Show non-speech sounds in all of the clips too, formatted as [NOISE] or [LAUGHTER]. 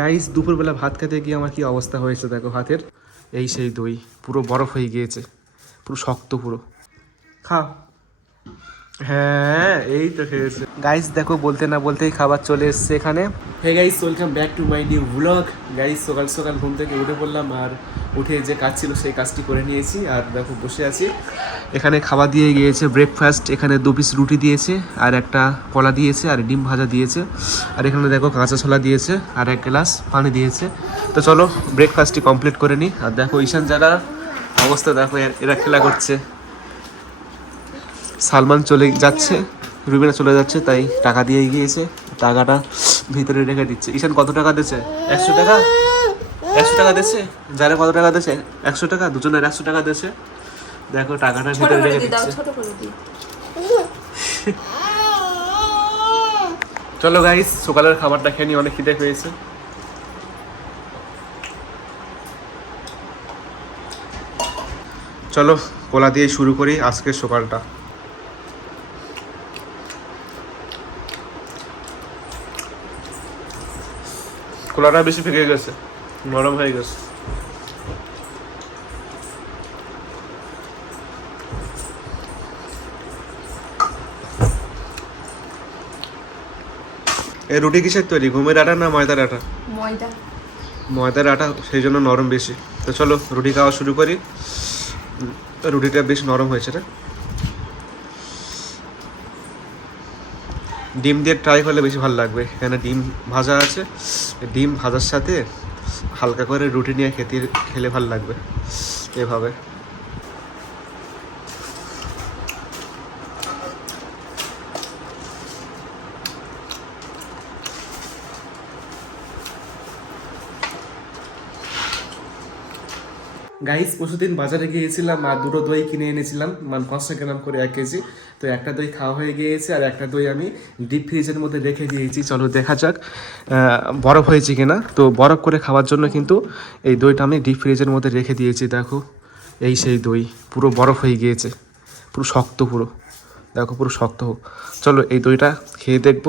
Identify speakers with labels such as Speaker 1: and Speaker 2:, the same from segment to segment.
Speaker 1: Guys দুপুরবেলা ভাত খেতে গিয়ে আমার কি অবস্থা হয়েছে দেখো হাতের? এই সেই দই, পুরো বরফ হয়ে গিয়েছে, পুরো শক্ত পুরো। খাও। হ্যাঁ এই তো খেয়েছে। গাইস দেখো বলতে না বলতেই খাবার চলে এসছে এখানে। Hey guys welcome back to my new blog guys সকাল সকাল ঘুম থেকে উঠে পড়লাম আর উঠে যে কাজ ছিল সেই কাজটি করে নিয়েছি আর দেখো বসে আছি। এখানে খাবার দিয়ে গিয়েছে ব্রেকফাস্ট এখানে দু পিস রুটি দিয়েছে আর একটা কলা দিয়েছে আর ডিম ভাজা দিয়েছে। আর এখানে দেখো কাঁচা ছোলা দিয়েছে আর এক গ্লাস পানি দিয়েছে। তো চলো ব্রেকফাস্টটি কমপ্লিট করে নিই আর দেখো ঈশান যারা অবস্থা দেখো এরা খেলা করছে। সালমান চলে যাচ্ছে রুবিনা চলে যাচ্ছে তাই টাকা দিয়ে গিয়েছে টাকাটা ভিতরে রেখে দিচ্ছে। ঈশান কত টাকা দিচ্ছে একশো টাকা? একশো টাকা দিচ্ছে যারা কত টাকা দিচ্ছে একশো টাকা? দুজনের একশো টাকা দিচ্ছে দেখো টাকাটা ভিতরে রেখে দিচ্ছে। [LAUGHS] চলো গাইস সকালের খাবারটা খেয়ে নিই অনেক খিদে পেয়েছে। চলো কোলা দিয়ে শুরু করি আজকের সকালটা। কোলাটা বেশি ফেঁকে গেছে নরম হয়ে গেছে। এই রুটি কিসের তৈরি? ঘুমের আটা না ময়দার আটা?
Speaker 2: ময়দা।
Speaker 1: ময়দার আটা সেই জন্য নরম বেশি। তো চলো রুটি খাওয়া শুরু করি। রুটিটা বেশ নরম হয়েছে রে। ডিম দিয়ে ট্রাই করলে বেশি ভালো লাগবে। এখানে ডিম ভাজা আছে। ডিম ভাজার সাথে হালকা করে রুটি নিয়ে খেতে খেলে ভালো লাগবে। এভাবে। গাইস পরশুদিন বাজারে গিয়েছিলাম, আর দুটো দই কিনে এনেছিলাম মানে পাঁচশো গ্রাম করে এক কেজি। তো একটা দই খাওয়া হয়ে গিয়েছে, আর একটা দই আমি ডিপ ফ্রিজের মধ্যে রেখে দিয়েছি। চলো দেখা যাক বরফ হয়েছে কিনা। তো বরফ করে খাওয়ার জন্য কিন্তু এই দইটা আমি ডিপ ফ্রিজের মধ্যে রেখে দিয়েছি, দেখো। এই সেই দই, পুরো বরফ হয়ে গিয়েছে, পুরো শক্ত পুরো। দেখো, পুরো শক্ত। চলো এই দইটা খেয়ে দেখব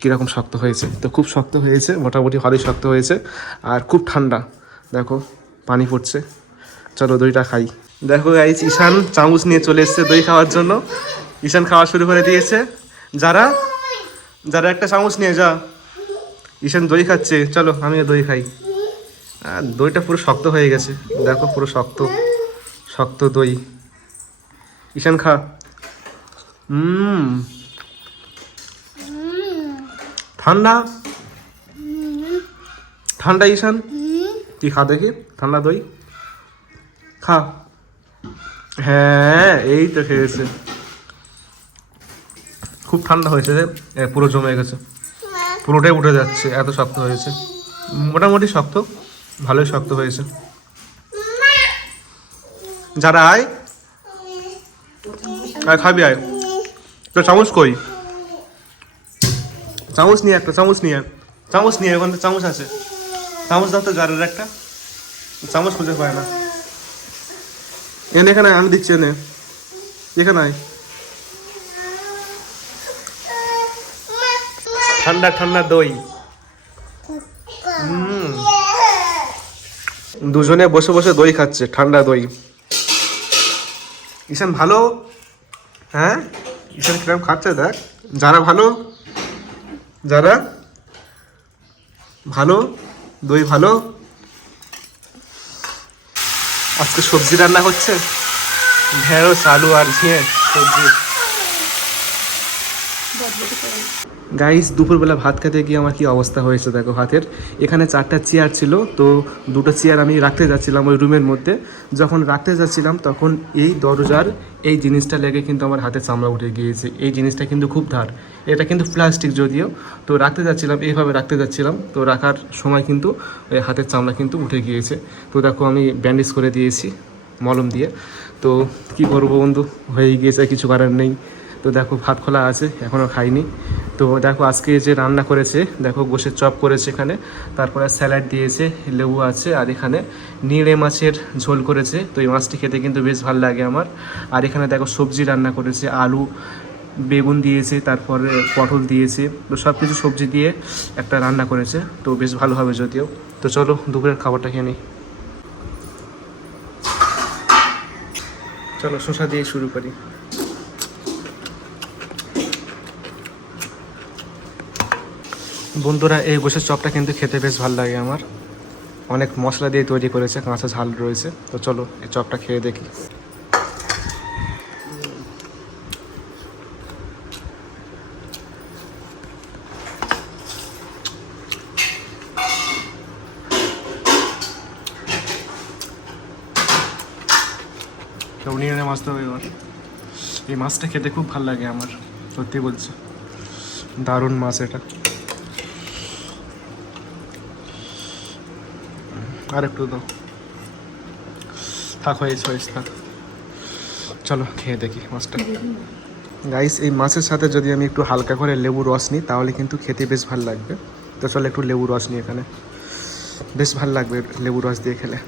Speaker 1: কীরকম শক্ত হয়েছে। তো খুব শক্ত হয়েছে, মোটামুটি ভালোই শক্ত হয়েছে, আর খুব ঠান্ডা। দেখো, পানি পড়ছে। চলো দইটা খাই। দেখো গাইজ ঈশান চামচ নিয়ে চলে এসছে দই খাওয়ার জন্য। ঈশান খাওয়া শুরু করে দিয়েছে। যারা যারা একটা চামচ নিয়ে যা। ঈশান দই খাচ্ছে চলো আমিও দই খাই। আর দইটা পুরো শক্ত হয়ে গেছে। দেখো পুরো শক্ত শক্ত দই। ঈশান খা। হুম ঠান্ডা? ঠান্ডা ঈশান? তুই খা দেখি? ঠান্ডা দই? খা হ্যাঁ এই তো খেয়েছে। খুব ঠান্ডা হয়েছে রে। পুরো জমে গেছে। পুরোটাই উঠে যাচ্ছে, এত শক্ত হয়েছে। মোটামুটি শক্ত, ভালোই শক্ত হয়েছে। যারা আয় আয়, খাবি, আয়। তো চামচ কই? চামচ নিয়ে একটা, চামচ নিয়ে। চামচ নিয়ে ওখানে চামচ আছে। চামচ দাও তো, জারের একটা। চামচ খুঁজে পায় না। এনে এখানে আমি দিচ্ছি এনে। এখানে ঠান্ডা ঠান্ডা দই। হুম। দুজনে বসে বসে দই খাচ্ছে ঠান্ডা দই। ঈশান ভালো? হ্যাঁ? ঈশান কিরম খাচ্ছে দেখ। যারা ভালো? যারা? ভালো? দই ভালো? আজকে সবজি রান্না হচ্ছে। ঢেঁড়স আলু আর ঝিঙে সবজি। গাইস দুপুরবেলা ভাত খেতে গিয়ে আমার কি অবস্থা হয়েছে দেখো হাতের। এখানে চারটা চেয়ার ছিল, তো দুটো চেয়ার আমি রাখতে যাচ্ছিলাম ওই রুমের মধ্যে। যখন রাখতে যাচ্ছিলাম, তখন এই দরজার এই জিনিসটা লেগে কিন্তু আমার হাতে চামড়া উঠে গিয়েছে। এই জিনিসটা কিন্তু খুব ধার। এটা কিন্তু প্লাস্টিক যদিও। তো রাখতে যাচ্ছিলাম, এইভাবে রাখতে যাচ্ছিলাম। তো রাখার সময় কিন্তু ওই হাতের চামড়া কিন্তু উঠে গিয়েছে। তো দেখো আমি ব্যান্ডেজ করে দিয়েছি, মলম দিয়ে। তো কি করব বন্ধু, হয়ে গিয়েছে, কিছু করার নেই। তো দেখো ভাত খোলা আছে এখনও খাইনি। তো দেখো আজকে যে রান্না করেছে, দেখো গোশের চপ করেছে এখানে, তারপরে স্যালাড দিয়েছে, লেবু আছে, আর এখানে নিড়ে মাছের ঝোল করেছে। তো এই মাছটি খেতে কিন্তু বেশ ভালো লাগে আমার। আর এখানে দেখো সবজি রান্না করেছে, আলু, বেগুন দিয়েছে, তারপরে পটল দিয়েছে। তো সব কিছু সবজি দিয়ে একটা রান্না করেছে, তো বেশ ভালো হবে যদিও। তো চলো দুপুরের খাবারটা খেয়ে নিই। চলো শসা দিয়ে শুরু করি। বন্ধুরা, এই গোছের চপটা কিন্তু খেতে বেশ ভালো লাগে আমার। অনেক মশলা দিয়ে তৈরি করেছে, কাঁচা ঝাল রয়েছে। তো চলো, এই চপটা খেয়ে দেখি। উনিয়নে মাছ তো এবার। এই মাছটা খেতে খুব ভালো লাগে আমার, সত্যি বলছি। দারুণ মাছ এটা। আর একটু দাও। থাক, হয়েছে হয়েছে, থাক। চলো, খেয়ে দেখি মাছটা। গাইস এই মাছের সাথে যদি আমি একটু হালকা করে লেবু রস নিই, তাহলে কিন্তু খেতে বেশ ভালো লাগবে। তো চলো একটু লেবু রস নিই এখানে। বেশ ভালো লাগবে লেবু রস দিয়ে খেলে।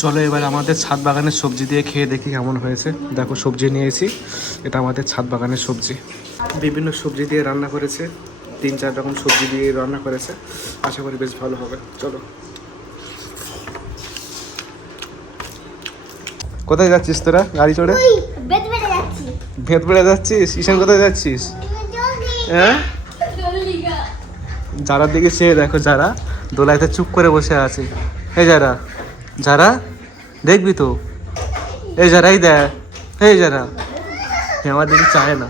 Speaker 1: চলো এবার আমাদের ছাদ বাগানের সবজি দিয়ে খেয়ে দেখি কেমন হয়েছে। দেখো সবজি নিয়েছি এটা আমাদের ছাদ বাগানের সবজি। বিভিন্ন সবজি দিয়ে রান্না করেছে তিন চার রকম সবজি দিয়ে রান্না করেছে। আশা করি বেশ ভালো হবে। চলো। কোথায় যাচ্ছিস তোরা গাড়ি চড়ে?
Speaker 2: বেড়ে
Speaker 1: ভেত বেড়ে যাচ্ছিস? ঈশান কোথায় যাচ্ছিস? হ্যাঁ? যারার দিকে চেয়ে দেখো যারা দোলাইতে চুপ করে বসে আছে। এই যারা। যারা দেখবি তো। এই যারা, এই দেখ, এই যারা। আমার দিকে চায় না।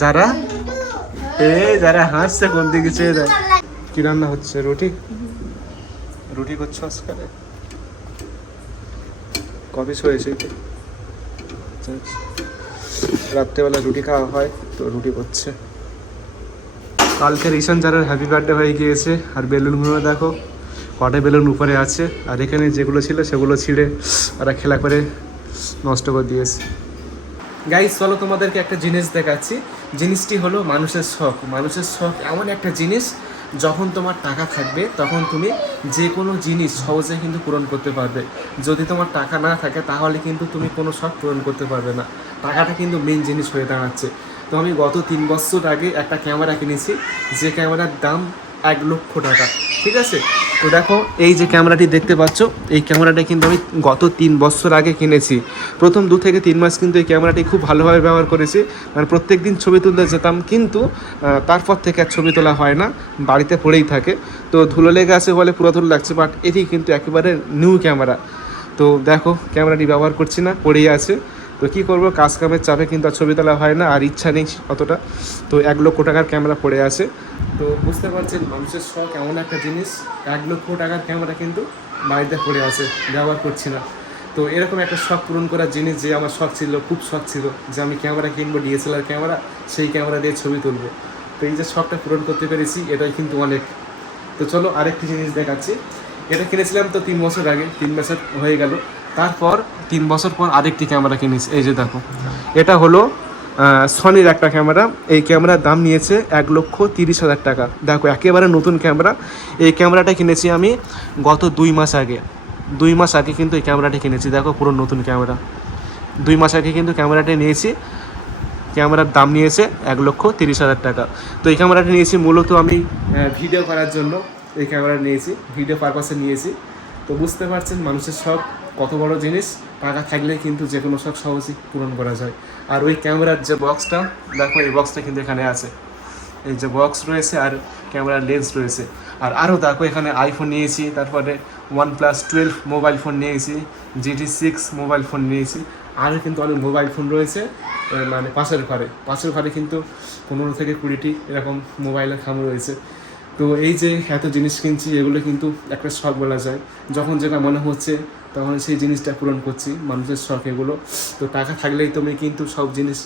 Speaker 1: যারা, এ যারা হাসছে কোন দিকে চেয়ে দেয় কি রান্না হচ্ছে? রুটি? রুটি করছ আজকালে? কফি হয়েছে। রাত্রেবেলা রুটি খাওয়া হয়, তো রুটি করছে। কালকে রিশন যারা হ্যাপি বার্থডে হয়ে গিয়েছে, আর বেলুনগুলো দেখো। কটা বেলুন উপরে আছে, আর এখানে যেগুলো ছিল সেগুলো ছিঁড়ে ওরা খেলা করে নষ্ট করে দিয়েছে। গাইস চলো তোমাদেরকে একটা জিনিস দেখাচ্ছি। জিনিসটি হলো মানুষের শখ। মানুষের শখ এমন একটা জিনিস, যখন তোমার টাকা থাকবে, তখন তুমি যে কোনো জিনিস সহজে কিন্তু পূরণ করতে পারবে। যদি তোমার টাকা না থাকে, তাহলে কিন্তু তুমি কোনো শখ পূরণ করতে পারবে না। টাকাটা কিন্তু মেন জিনিস হয়ে দাঁড়াচ্ছে। তো আমি গত তিন বছর আগে একটা ক্যামেরা কিনেছি, যে ক্যামেরার দাম এক লক্ষ টাকা। ঠিক আছে? তো দেখো, এই যে ক্যামেরাটি দেখতে পাচ্ছ, এই ক্যামেরাটা কিন্তু আমি গত তিন বছর আগে কিনেছি। প্রথম দু থেকে তিন মাস কিন্তু এই ক্যামেরাটি খুব ভালোভাবে ব্যবহার করেছি। মানে প্রত্যেক দিন ছবি তুলতে যেতাম, কিন্তু তারপর থেকে আর ছবি তোলা হয় না, বাড়িতে পড়েই থাকে। তো ধুলো লেগে আছে বলে পুরাতন লাগছে বাট এটি কিন্তু একেবারে নিউ ক্যামেরা তো দেখো, ক্যামেরাটি ব্যবহার করছি না, পড়েই আছে। তো কী করব? কাজ কামের চাপে কিন্তু আর ছবি তোলা হয় না, আর ইচ্ছা নেই অতটা। তো এক লক্ষ টাকার ক্যামেরা পড়ে আছে। তো বুঝতে পারছেন, মানুষের শখ এমন একটা জিনিস, এক লক্ষ টাকার ক্যামেরা কিন্তু বাড়িতে পড়ে আছে, ব্যবহার করছি না। তো এরকম একটা শখ পূরণ করার জিনিস যে আমার শখ ছিল, খুব শখ ছিল যে আমি ক্যামেরা কিনবো, ডিএসএলআর ক্যামেরা, সেই ক্যামেরা দিয়ে ছবি তুলবো। তো এই যে শখটা পূরণ করতে পেরেছি, এটাই কিন্তু অনেক। তো চলো আরেকটি জিনিস দেখাচ্ছি। এটা কিনেছিলাম তো তিন বছর আগে, তিন বছর হয়ে গেল। তারপর তিন বছর পর আরেকটি ক্যামেরা কিনেছি। এই যে দেখো। এটা হলো সনির একটা ক্যামেরা এই ক্যামেরার দাম নিয়েছে এক লক্ষ তিরিশ হাজার টাকা। দেখো, একেবারে নতুন ক্যামেরা এই ক্যামেরাটা কিনেছি আমি গত দুই মাস আগে। দুই মাস আগে কিন্তু এই ক্যামেরাটি কিনেছি। দেখো, পুরো নতুন ক্যামেরা দুই মাস আগে কিন্তু ক্যামেরাটি নিয়েছি। ক্যামেরার দাম নিয়েছে এক লক্ষ তিরিশ হাজার টাকা। তো এই ক্যামেরাটা নিয়েছি মূলত আমি ভিডিও করার জন্য। এই ক্যামেরা নিয়েছি ভিডিও পারপাসে নিয়েছি। তো বুঝতে পারছেন, মানুষের শখ কত বড় জিনিস, টাকা থাকলে কিন্তু যে কোনো শখ সহজেই পূরণ করা যায়। আর ওই ক্যামেরার যে বক্সটা দেখো এই বক্সটা কিন্তু এখানে আছে। এই যে বক্স রয়েছে আর ক্যামেরার লেন্স রয়েছে। আর আরও দেখো, এখানে আইফোন নিয়েছি, তারপরে one plus twelve mobile phone নিয়েছি G T six mobile phone নিয়েছি। আরও কিন্তু অনেক মোবাইল ফোন রয়েছে মানে পাশের ঘরে। পাশের ঘরে কিন্তু পনেরো থেকে কুড়িটি এরকম মোবাইলের খাম রয়েছে। তো এই যে এত জিনিস কিনছি, এগুলো কিন্তু একটা শখ বলা যায়। যখন যেটা মনে হচ্ছে তখন সেই জিনিসটা পূরণ করছি, মানুষের শখ এগুলো। তো টাকা থাকলেই তুমি কিন্তু সব জিনিস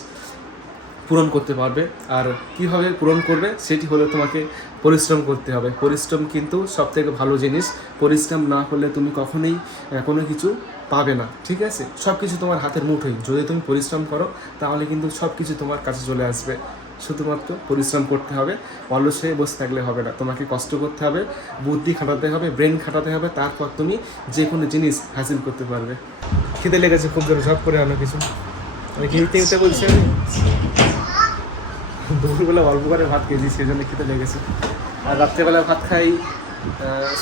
Speaker 1: পূরণ করতে পারবে। আর কীভাবে পূরণ করবে সেটি হলো তোমাকে পরিশ্রম করতে হবে। পরিশ্রম কিন্তু সব থেকে ভালো জিনিস। পরিশ্রম না করলে তুমি কখনোই কোনো কিছু পাবে না, ঠিক আছে? সব কিছু তোমার হাতের মুঠোই যদি তুমি পরিশ্রম করো, তাহলে কিন্তু সব কিছু তোমার কাছে চলে আসবে। শুধুমাত্র পরিশ্রম করতে হবে, অলস হয়ে বসে থাকলে হবে না। তোমাকে কষ্ট করতে হবে, বুদ্ধি খাটাতে হবে, ব্রেন খাটাতে হবে, তারপর তুমি যে কোনো জিনিস হাসিল করতে পারবে। খিদে লেগেছে খুব জোরে, ঝপ করে আনো কিছু। বলছি আমি? দুপুরবেলা অল্প করে ভাত খেয়েছি সেই জন্য খেতে লেগেছে। আর রাত্রেবেলা ভাত খাই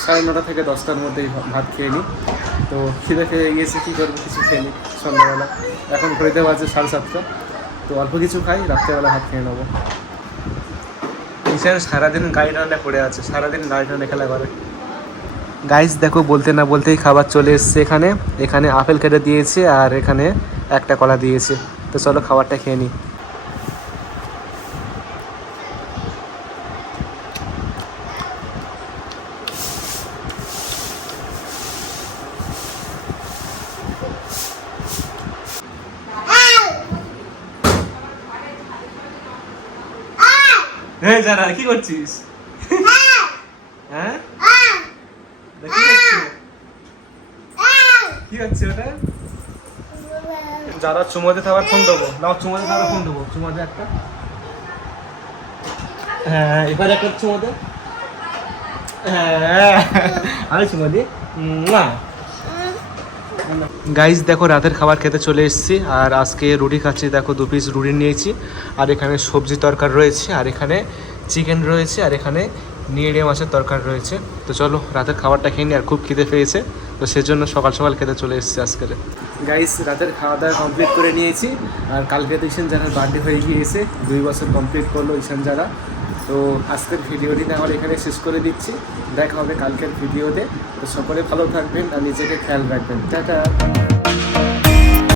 Speaker 1: সাড়ে নটা থেকে দশটার মধ্যেই ভাত খেয়ে নিই। তো খিদে খেয়ে গিয়েছে, কী করব? কিছু খেয়ে নিই সন্ধ্যাবেলা। এখন ঘড়িতে বাজে সাড়ে সাতটা। তো অল্প কিছু খাই, রাত্রেবেলা ভাত খেয়ে নেব। ঈশান সারাদিন গাড়ি রান্না পড়ে আছে, সারাদিন গাড়ি রান্না খেলা করে। গাইস দেখো, বলতে না বলতেই খাবার চলে এসছে এখানে। এখানে আপেল কেটে দিয়েছে আর এখানে একটা কলা দিয়েছে। তো চলো খাবারটা খেয়ে নিই। হ্যাঁ যারা, কি করছিস? হ্যাঁ? কি হচ্ছে। ওটা? যারা চুমোতে আবার ফোন দেবো। নাও, চুমোতে তাহলে ফোন দেবো। চুমোতে একটা। হ্যাঁ এবার একটা চুমোতে। হ্যাঁ আমি চুমো দিই গাইজ দেখো, রাতের খাবার খেতে চলে এসেছি, আর আজকে রুটি খাচ্ছি, দেখো, দু পিস রুটি নিয়েছি, আর এখানে সবজি তরকার রয়েছে, আর এখানে চিকেন রয়েছে, আর এখানে নিয়ে মাছের তরকার রয়েছে। তো চলো, রাতের খাবারটা খেয়ে নি, আর খুব খিদে পেয়েছে, তো সেজন্য সকাল সকাল খেতে চলে এসেছি আজকে। গাইস রাতের খাওয়া দাওয়া কমপ্লিট করে নিয়েছি, আর কালকে তো ঈশান যারা বার্থডে হয়ে গিয়েছে, দুই বছর কমপ্লিট করল ঈশান যারা তো আজকের ভিডিওটি আমার এখানে শেষ করে দিচ্ছি। দেখা হবে কালকের ভিডিওতে। তো সকলে ভালো থাকবেন আর নিজেকে খেয়াল রাখবেন। টাটা।